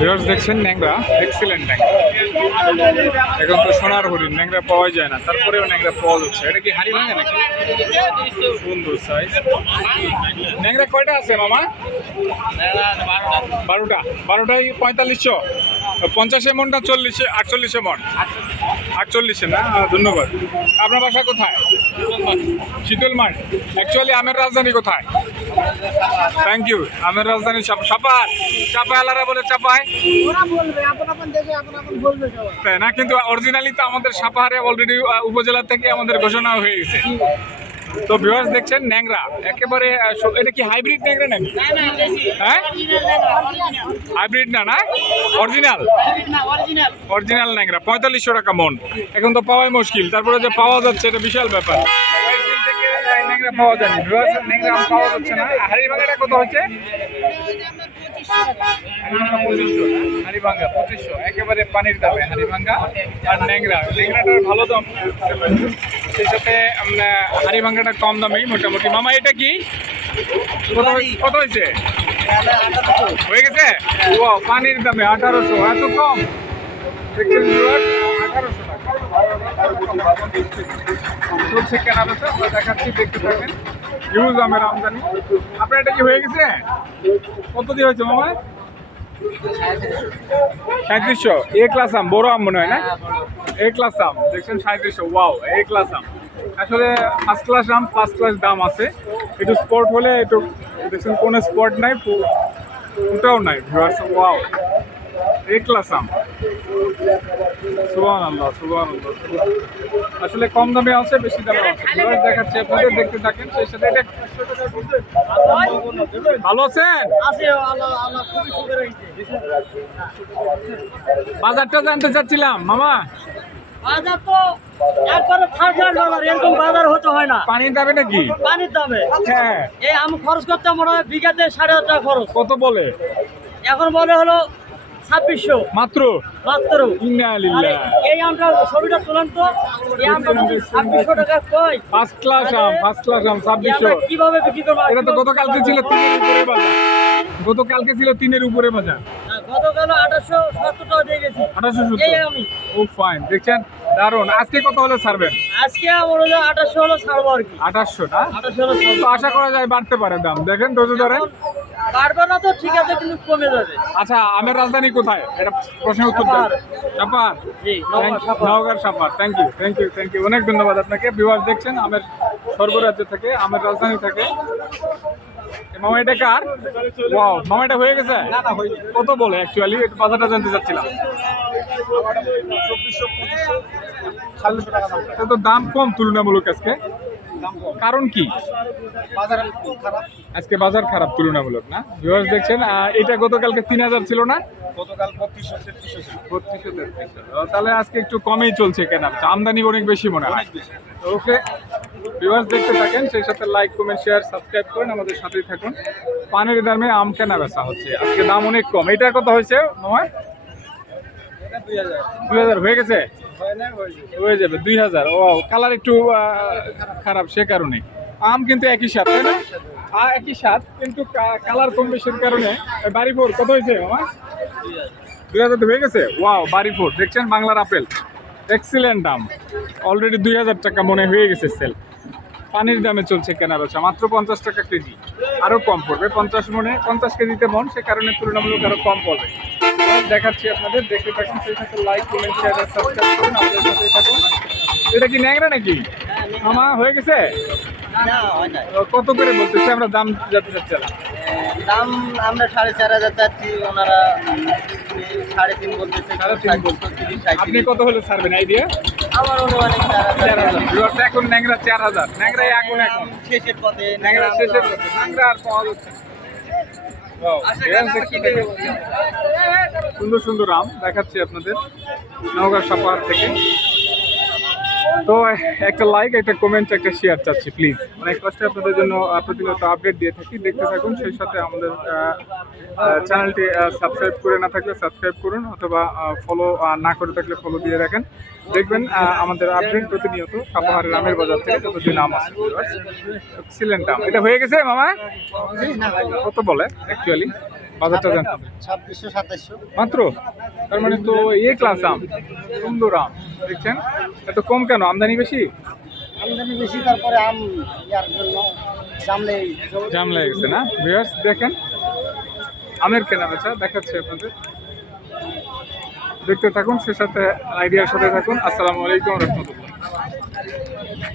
Viewers দেখছেন ন্যাংরা, excellent ন্যাংরা। এখন তো সোনার হরিণ ন্যাংরা পাওয়া যায় না, তারপরেও ন্যাংরা পাওয়া যাচ্ছে। এটা কি হাড়ি ভাঙে নাকি? সুন্দর সাইজ। ন্যাংরা কয়টা আছে মামা? 12টা। 12টাই 4500। 50 মন না 40 48 মন? 48 না। ধন্যবাদ। আপনার বাসা কোথায়? শীতল মাঠ। অ্যাকচুয়ালি আমের রাজধানী কোথায়? Thank you. আমের রাজধানী সাপার। চাপায়ালারা বলে চাপায় তাই না, কিন্তু অরিজিনালি তো আমাদের সাপাহারে অলরেডি উপজেলা থেকে আমাদের ঘোষণা হয়ে গেছে। তো ভিউয়ার্স দেখছেন ন্যাংরা একেবারে। এটা কি হাইব্রিড ন্যাংরা নাকি? হ্যাঁ, হাইব্রিড না, না অরিজিনাল। অরিজিনাল ন্যাংরা 4500 টাকা মন। এখন তো পাওয়াই মুশকিল, তারপরে যে পাওয়া যাচ্ছে এটা বিশাল ব্যাপার। কয়েকদিন থেকে ন্যাংরা পাওয়া যায়নি, ভিউয়ার্স ন্যাংরা পাওয়া যাচ্ছে না। হাড়িভাঙাটা কত হচ্ছে? হাড়িভাঙা 2500, একেবারে পানির দামে হাড়িভাঙা। আর ন্যাংরাটার ভালো দাম, সেই সাথে হাড়িভাঙাটা কম দামেই মোটামুটি। মামা এটা কি কত হয়েছে? হয়ে গেছে? ও পানির দামে 1800, এত কম? 1800 টাকা চলছে কেনা বেচা। দেখাচ্ছি, দেখতে থাকেন। হিউজ আমের আমদানি। আপনার এটা কি হয়ে গেছে? কত দিয়ে হয়েছে মামা? 3700। এ ক্লাস আম, বড় আম মনে হয় না? এ ক্লাস আম দেখছেন 3700। ওয়াও, এ ক্লাস আম। আসলে ফার্স্ট ক্লাস আম, ফার্স্ট ক্লাস দাম আছে। একটু স্পট হলে একটু দেখছেন, কোনো স্পট নাই, ওটাও নাই। ওয়াও, এ ক্লাস আম। সুবহানাল্লাহ, সুবহানাল্লাহ। আসলে কম দামে আছে, বেশি দামে আছে। দেখাচ্ছি আপনাদের, দেখতে থাকেন। সেই সাথে এটা ভালো আছেন? বাজারটা জানতে চাচ্ছিলাম মামা। বাজার তো একবারে থার্ড বাজার, এরকম বাজার হতে হয় না। পানির দামে নাকি? পানির দামে। হ্যাঁ, এই আম খরচ করতে মনে হয় বিঘাতে 7500 টাকা খরচ। কত বলে? এখন বলে হলো 2600 মাত্র। ইন্না লিল্লাহ। এই আমটা ছবিটা তুলেন তো। এই আমটা যদি 2600 টাকা কই, ফার্স্ট ক্লাস আম, ফার্স্ট ক্লাস আম 2600। কিভাবে বিক্রি করবো? এটা তো গতকালকে ছিল 3-এর উপরে বাজার। গতকালকে ছিল 3-এর উপরে বাজার। গতকাল 1870 টাকা দিয়ে গেছি। 1870। এই আমি ও ফাইন, দেখছেন দারুন। আজকে কত হলে ছাড়বেন? আজকে আমার হলো 1800 হলো ছাড়বো আর কি। 1800 না? 1800 হলো ছাড়বো। তো আশা করা যায় বাড়তে পারে দাম। দেখেন ধৈর্য ধরেন। বাড়বে না তো ঠিক আছে, কিন্তু কমে যাবে। আচ্ছা, আমের রাজধানী কোথায়? এটা প্রশ্নের উত্তর দেন। সাপার। জি, নওগাঁর Sapahar. Thank you, thank you, thank you. অনেক ধন্যবাদ আপনাকে। ভিউয়ার্স দেখছেন আমের সর্বরাজ্য থেকে, আমের রাজধানী থেকে। মামা এটা কার? ওয়াও, মামা এটা হয়ে গেছে? কত বলে অ্যাকচুয়ালি? একটু বাজারটা জানতে চাচ্ছিলাম। 2400-2500 তো দাম কম তুলনামূলক আজকে। কারণ কি? আজকে বাজার খারাপ তুলনামূলক, না? ভিউয়ার্স দেখছেন এটা গতকালকে 3000 ছিল না? গতকাল 3200-3300। তাহলে আজকে একটু কমেই চলছে কেনা বেচা। আমদানি অনেক বেশি মনে হয়। ওকে, ভিউয়ার্স দেখতে থাকেন, সেই সাথে লাইক, কমেন্ট, শেয়ার, সাবস্ক্রাইব করেন, আমাদের সাথেই থাকুন। পানির দামে আম কেনা বেচা হচ্ছে আজকে, দাম অনেক কম। এটা কত হয়েছে নয়? 2000 হয়ে গেছে? হয়ে যাবে 2000। ও কালার একটু খারাপ, সে কারণে। আম কিন্তু একই স্বাদ, তাই না? একই স্বাদ, কিন্তু কালার কম বেশির কারণে। বাড়িপুর কত হয়েছে আমার? 2000 হয়ে গেছে। ওয়াও, বাড়িপুর দেখছেন বাংলার আপেল, এক্সিলেন্ট দাম। অলরেডি 2000 টাকা মনে হয়ে গেছে সেল। পানির দামে চলছে কেনা বেচা, মাত্র 50 টাকা কেজি। আরও কম পড়বে 50 মনে, 50 কেজিতে মন, সে কারণে তুলনামূলক আরও কম পড়বে। দেখাচ্ছি আপনাদের, দেখতে থাকুন। সেই সাথে লাইক, কমেন্ট, শেয়ার আর সাবস্ক্রাইব করুন, আমাদের সাথেই থাকুন। এটা কি ন্যাংরা নাকি মামা? হয়ে গেছে? কত করে বলতেছে? আমরা দাম জানতে চাচ্ছিলাম। দাম আমরা 4500 চাচ্ছি, ওনারা 3.5 বলতেছে। 3.5 বলতেছে। আপনি কত হলে ছাড়বেন আইডিয়া? আমার অনুমানিক 4000। এখন ন্যাংরা 4000। ন্যাংরাই আগুন এখন শেষের পথে। ন্যাংরা শেষের পথে। ন্যাংরা আর পাওয়া যাচ্ছে না। সুন্দর সুন্দর আম দেখাচ্ছি আপনাদের নওগাঁ সাপার থেকে। তো একটা লাইক, একটা কমেন্ট, একটা শেয়ার চাচ্ছি প্লিজ। অনেক কষ্টে আপনাদের জন্য প্রতিনিয়ত আপডেট দিয়ে থাকি, দেখতে থাকুন। সেই সাথে আমাদের চ্যানেলটি সাবস্ক্রাইব করে না থাকলে সাবস্ক্রাইব করুন, অথবা ফলো না করে থাকলে ফলো দিয়ে রাখেন। দেখবেন আমাদের আপডেট প্রতিনিয়ত সাপাহারের আমের বাজার থেকে যতদিন আম আছে। এক্সিলেন্ট আম। এটা হয়ে গেছে মামা? কত বলে অ্যাকচুয়ালি? বাজারটা জানতে 2600-2700। মাত্র, তার মানে তো এ ক্লাস আম, সুন্দর আম দেখছেন। এত কম কেন, আমদানি বেশি? আমদানি বেশি, তারপরে আম ইয়ার জন্য জামলে জাম লেগে গেছে না? ভিউয়ার্স দেখেন আমের কেনা বেচা দেখাচ্ছে আপনাদের, দেখতে থাকুন, সে সাথে আইডিয়ার সাথে থাকুন। আসসালামু আলাইকুম রহমতুল্লাহ।